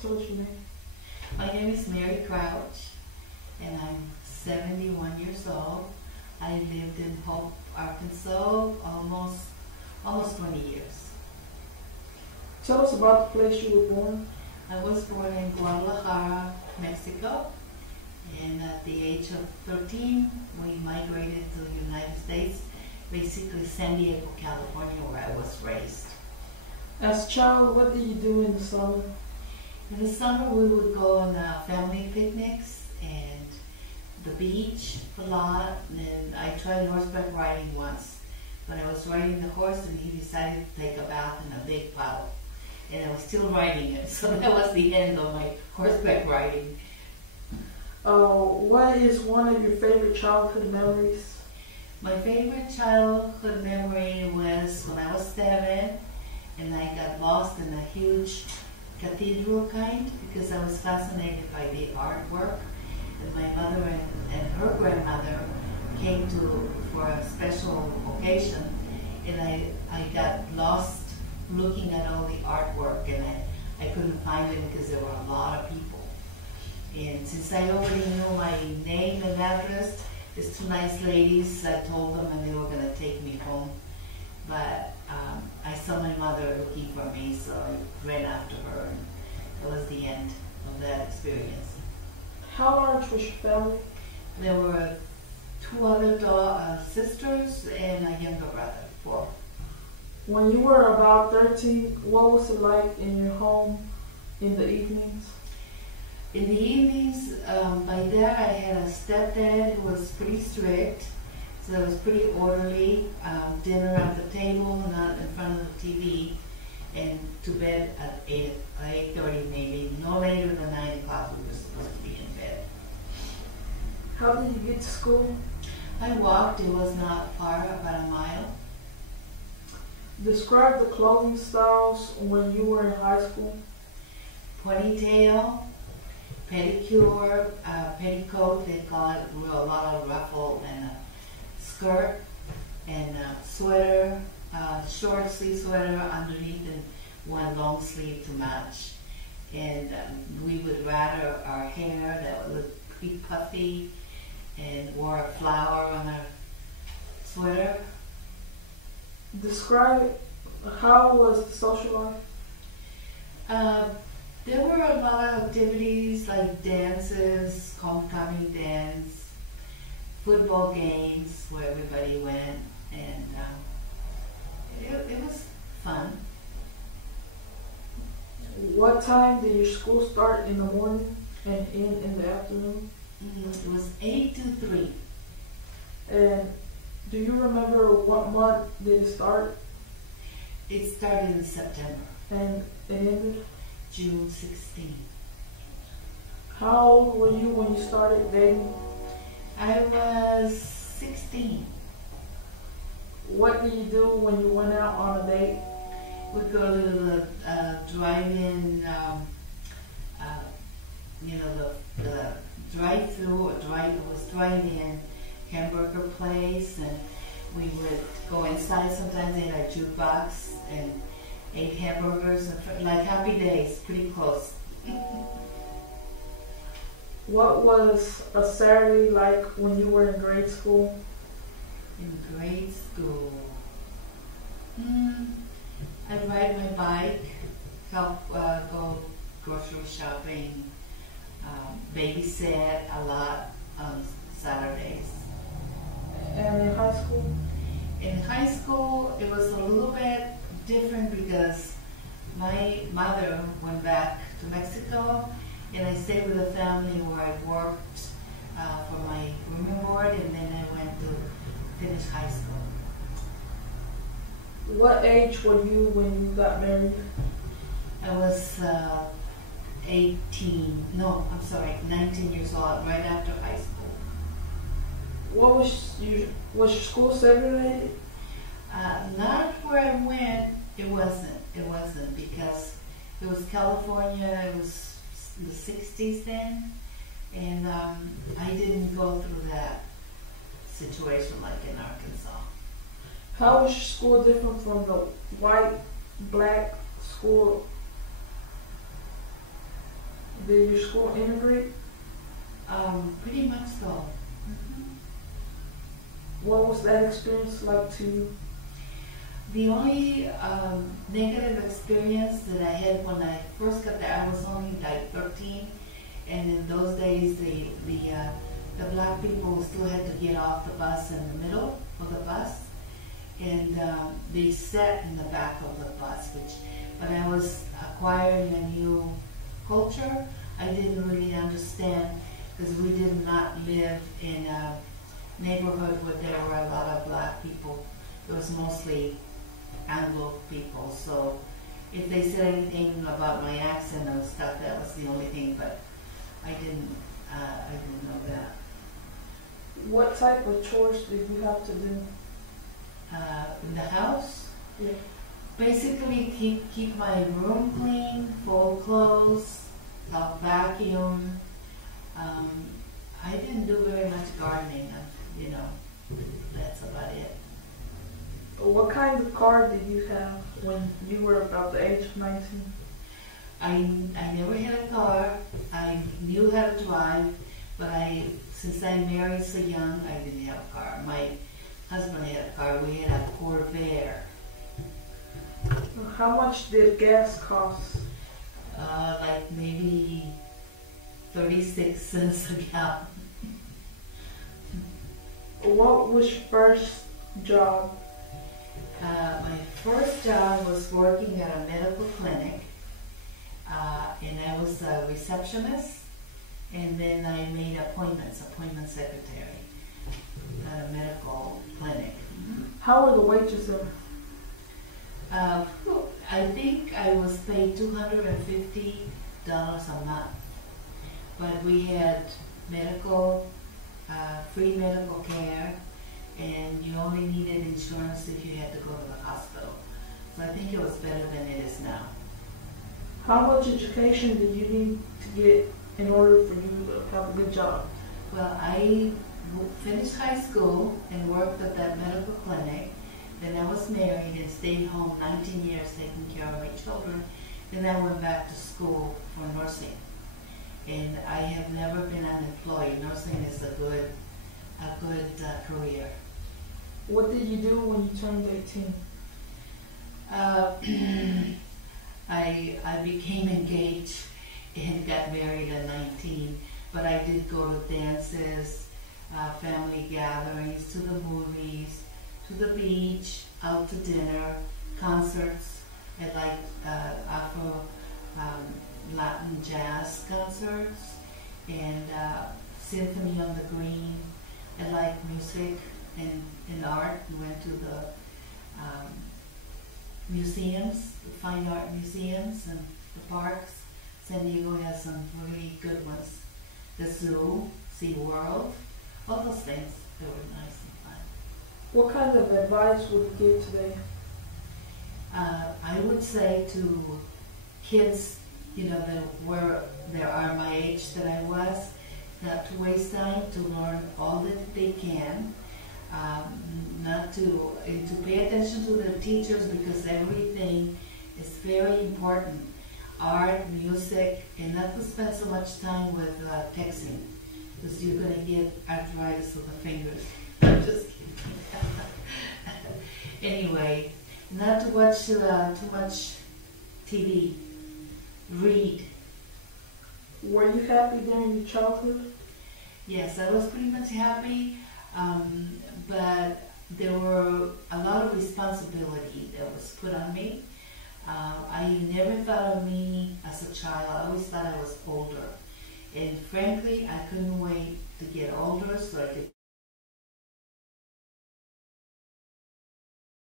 tell us your name. My name is Mary Crouch, and I'm 71 years old. I lived in Hope, Arkansas, almost 20 years. Tell us about the place you were born. I was born in Guadalajara, Mexico, and at the age of 13, we migrated to the United States, basically San Diego, California, where I was raised. As a child, what did you do in the summer? In the summer, we would go on family picnics and the beach a lot, and I tried horseback riding once. When I was riding the horse, and he decided to take a bath in a big puddle, and I was still riding it, so that was the end of my horseback riding. What is one of your favorite childhood memories? My favorite childhood memory was when I was 7, and I got lost in a huge cathedral kind because I was fascinated by the artwork. And my mother and her grandmother came for a special occasion, and I got lost looking at all the artwork, and I couldn't find it because there were a lot of people. And since I already knew my name and address, these 2 nice ladies, I told them, and they were going to take me home. But I saw my mother looking for me, so I ran after her, and that was the end of that experience. How large was your family? There were 2 other sisters and a younger brother, 4. When you were about 13, what was it like in your home in the evenings? In the evenings, by then I had a stepdad who was pretty strict, so it was pretty orderly. Dinner at the table, not in front of the TV, and to bed at 8:30 maybe. No later than 9 o'clock we were supposed to be in bed. How did you get to school? I walked. It was not far, about a mile. Describe the clothing styles when you were in high school. Ponytail, pedicure, petticoat, they call it, with a lot of ruffle, and a skirt, and a sweater, short sleeve sweater underneath, and one long sleeve to match. And we would rather our hair that would look pretty puffy, and wore a flower on our sweater. Describe how was the social life? There were a lot of activities like dances, homecoming dance, football games where everybody went, and it was fun. What time did your school start in the morning and end in the afternoon? It was 8 to 3. And do you remember what month did it start? It started in September. And it ended? June 16. How old were you when you started dating? I was 16. What did you do when you went out on a date? We'd go to the drive-in, the drive-through, drive-in hamburger place, and we would go inside sometimes in our jukebox and ate hamburgers, and like Happy Days, pretty close. What was a Saturday like when you were in grade school? In grade school, I'd ride my bike, help go grocery shopping, babysit a lot on Saturdays. And in high school? In high school, it was a little bit different because my mother went back to Mexico, and I stayed with a family where I worked for my room and board, and then I went to finish high school. What age were you when you got married? I was 19 years old, right after high school. What was your school segregated? Not where I went, it wasn't because it was California, it was the 60s then, and I didn't go through that situation like in Arkansas. How was your school different from the white, black school? Did your school integrate? Pretty much so. What was that experience like to you? The only negative experience that I had when I first got there, I was only like 13, and in those days the black people still had to get off the bus in the middle of the bus, and they sat in the back of the bus. But I was acquiring a new culture. I didn't really understand because we did not live in a neighborhood where there were a lot of black people. It was mostly Anglo people, so if they said anything about my accent and stuff, that was the only thing, but I didn't know that. What type of chores did you have to do? In the house? Yeah. Basically keep my room clean, fold clothes, help vacuum. I didn't do very much gardening, that's about it. What kind of car did you have when you were about the age of 19? I never had a car. I knew how to drive, but since I married so young, I didn't have a car. My husband had a car. We had a Corvair. How much did gas cost? Like maybe 36 cents a gallon. What was your first job? My first job was working at a medical clinic, and I was a receptionist, and then I made appointment secretary at a medical clinic. How were the wages there? I think I was paid $250 a month, but we had free medical care, and you only needed insurance if you had to go to the hospital. So I think it was better than it is now. How much education did you need to get in order for you to have a good job? Well, I finished high school and worked at that medical clinic. Then I was married and stayed home 19 years taking care of my children. Then I went back to school for nursing. And I have never been unemployed. Nursing is a good career. What did you do when you turned 18? I became engaged and got married at 19, but I did go to dances, family gatherings, to the movies, to the beach, out to dinner, concerts. I liked Afro Latin jazz concerts and Symphony on the Green. I liked music and art. We went to the museums, the fine art museums and the parks. San Diego has some really good ones. The zoo, SeaWorld, all those things, they were nice and fun. What kind of advice would you give today? I would say to kids, where they are my age that I was, not to waste time, to learn all that they can, and to pay attention to their teachers, because everything is very important. Art, music, and not to spend so much time with texting, because you're going to get arthritis of the fingers. I'm just kidding. Anyway, not to watch too much TV. Read. Were you happy during your childhood? Yes, I was pretty much happy, but there were a lot of responsibility that was put on me. I never thought of me as a child. I always thought I was older. And frankly, I couldn't wait to get older so I could